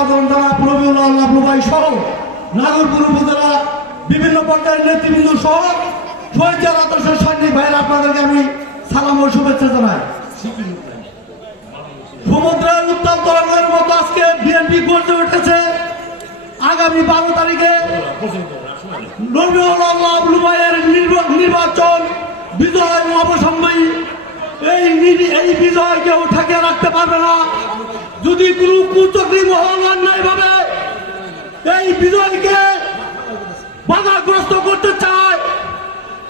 প্রধান জনাব রবিউল্লাহ লাবলু ভাই সহ নাগরপুর উপজেলা বিভিন্ন পর্যায়ের নেতৃবৃন্দ সহ শহীদ জেলা আদর্শের সৈনিক ভাইয়ের আপনাদেরকে আমি সালাম ও শুভেচ্ছা জানাই। সমুদ্রের উত্তাল তরঙ্গের মতো আজকে বিএনপি গর্জে উঠেছে। আগামী 12 তারিখে রবিউল্লাহ লাবলু ভাইয়ের নির্বাচন বিজয় অবসম্ভাবী। এই বিজয় কেউ ঠেকিয়ে রাখতে পারবে না। যদি কোনো কুচক্রী মহল অন্যায় ভাবে এই বিজয়কে বাধাগ্রস্ত করতে চায়,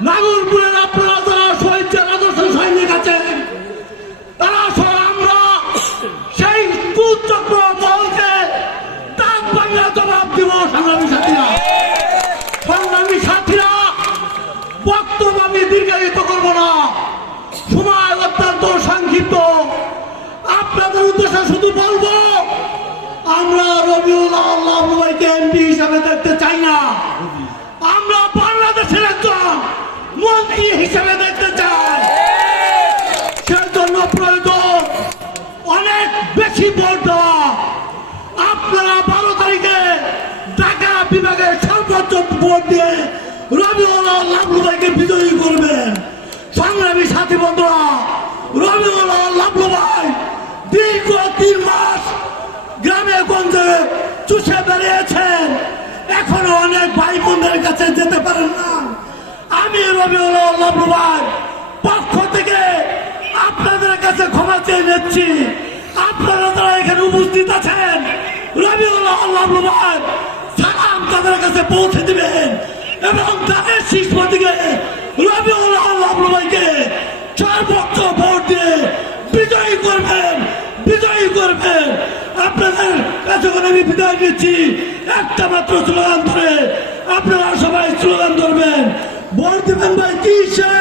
নাগরপুরের আপনারা যারা শহীদ জেলা আদর্শের সৈনিক আছেন তারা সহ আমরা সেই কুচক্র মহলকে তাক বাংলা জবাব দিব। সংগ্রামী সাথীরা, বক্তব্য আমি দীর্ঘায়িত করব না, সময় অত্যন্ত সংক্ষিপ্ত। আপনাদের উদ্দেশ্যে শুধু বলবো, আমরা রবিউল্লাহ লাবলু ভাইকে এমপি হিসাবে দেখতে চাই না, আমরা বাংলাদেশের একজন মন্ত্রী হিসাবে দেখতে চাই। সেজন্য প্রয়োজন অনেক বেশি ভোট দেওয়া। আপনারা 12 তারিখে ঢাকা বিভাগের সর্বোচ্চ ভোট দিয়ে রবিউল্লাহ লাবলু ভাইকে বিজয়ী করবেন। সংগ্রামী সাথী বন্ধুরা, রবিউল্লাহ লাবলু ভাই দীর্ঘ 3 মাস গ্রামে গঞ্জে চুষে বেরিয়েছেন, এখনো অনেক ভাই বোনদের কাছে যেতে পারেন না। আমি রবিউল্লাহ লাবলু ভাই পক্ষ থেকে আপনাদের কাছে ক্ষমা চেয়ে নিচ্ছি। আপনারা যারা এখানে উপস্থিত আছেন, রবিউল্লাহ লাবলু ভাই সালাম তাদের কাছে পৌঁছে দিবেন এবং তাদের শীর্ষ দিকে রবিউল্লাহ লাবলু ভাইকে সর্বোচ্চ ভোট দিয়ে বিজয়ী করবেন। আপনাদের কাছে আমি বিদায় নিচ্ছি। একটা মাত্র স্লোগান ধরে আপনারা সবাই স্লোগান ধরবেন, ভোট দিবেন ভাই কিসে।